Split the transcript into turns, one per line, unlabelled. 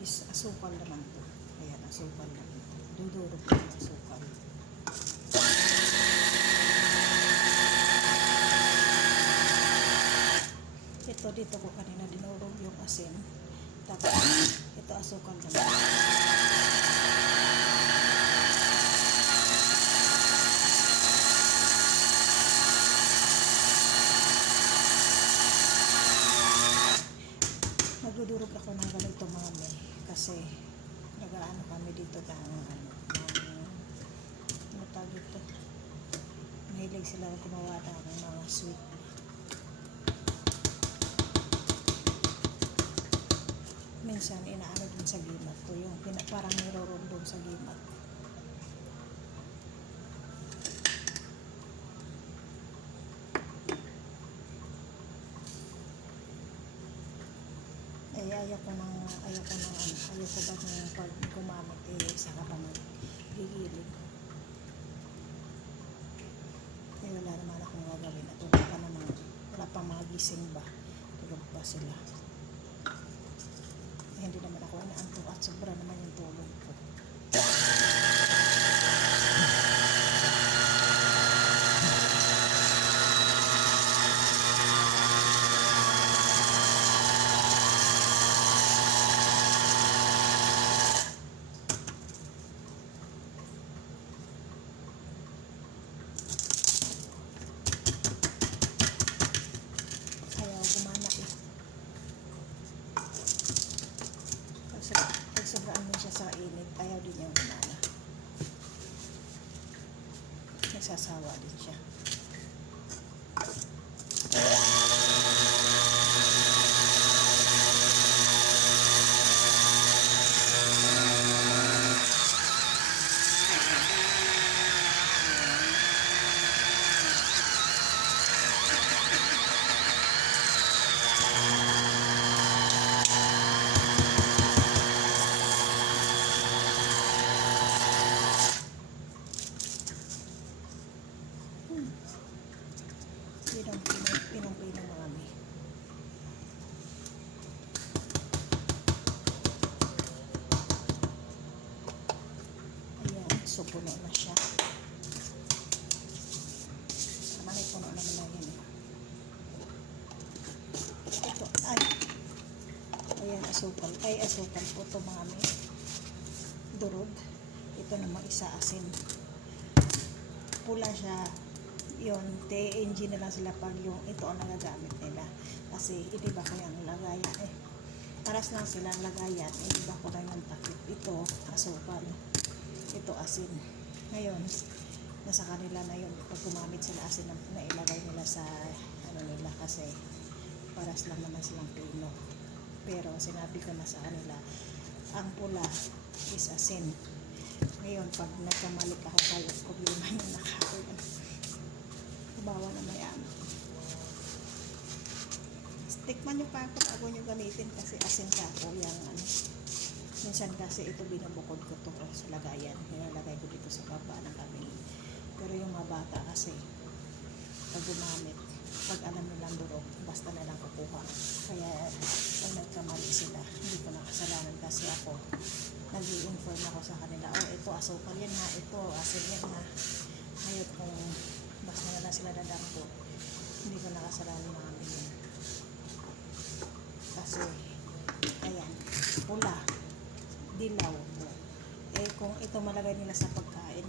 is asukal naman to. Ayan, asukal lang ito. Dudurog ko yung asukal. Ito dito ko kanina dinurog yung asin. Tapos ito asukal naman. Nagdudurog ako ng ganito mami kasi nagaano kami dito ng ano, ng, ano tawag dito? Mahilig sila gumawa ng mga sweet. Minsan inaano dun sa gimat ko yung parang nirorondong sa gimat. ko nang ayaw ko nang ano ayaw ko ba nang pag gumamit eh saka pa magigilid eh wala naman akong gagawin. At wala pa naman wala pa mga gising ba? Tulog pa sila. Eh, hindi naman ako inaantok at sobra naman yung tulog ko ayaw gumana eh kasi pag sobraan mo siya sa init ayaw din niyang gumana nagsasawa din siya pinong pinong pinong pinong mami ayan. So puno na siya naman ay puno naman na yun eh. ito ay ayan asukal. Ay asukal po to mami durog. Ito naman isa asin pula siya yun, TNG na lang sila pag yung ito ang nagagamit nila. Kasi iniba ko yung lagayan eh. Paras lang silang lagayan, iniba ko lang yung takip. Ito, asukal. Ito, asin. Ngayon, nasa kanila na yun. Pag gumamit sila asin na, na ilagay nila sa ano nila kasi paras lang naman silang pino. Pero sinabi ko na sa kanila, ang pula is asin. Ngayon, pag nagkamalik ako kayo, problema yung nakakain bawa na mayan. Tikman nyo pa ako bago nyo gamitin kasi asin ka ako yung ano. Minsan kasi ito binubukod ko to sa lagayan. Nilalagay ko dito sa baba ng kami. Pero yung mga bata kasi pag gumamit, pag alam nilang durog, basta na lang kukuha. Kaya pag nagkamali sila, hindi ko nakasalanan kasi ako nag inform ako sa kanila, oh ito asukal yan ha, ito asin yan ha. Ngayon kung basta na lang sila dadampo, hindi ko nakasalanan namin yun. Kasi, ayan, pula, dilaw. Eh kung ito malagay nila sa pagkain,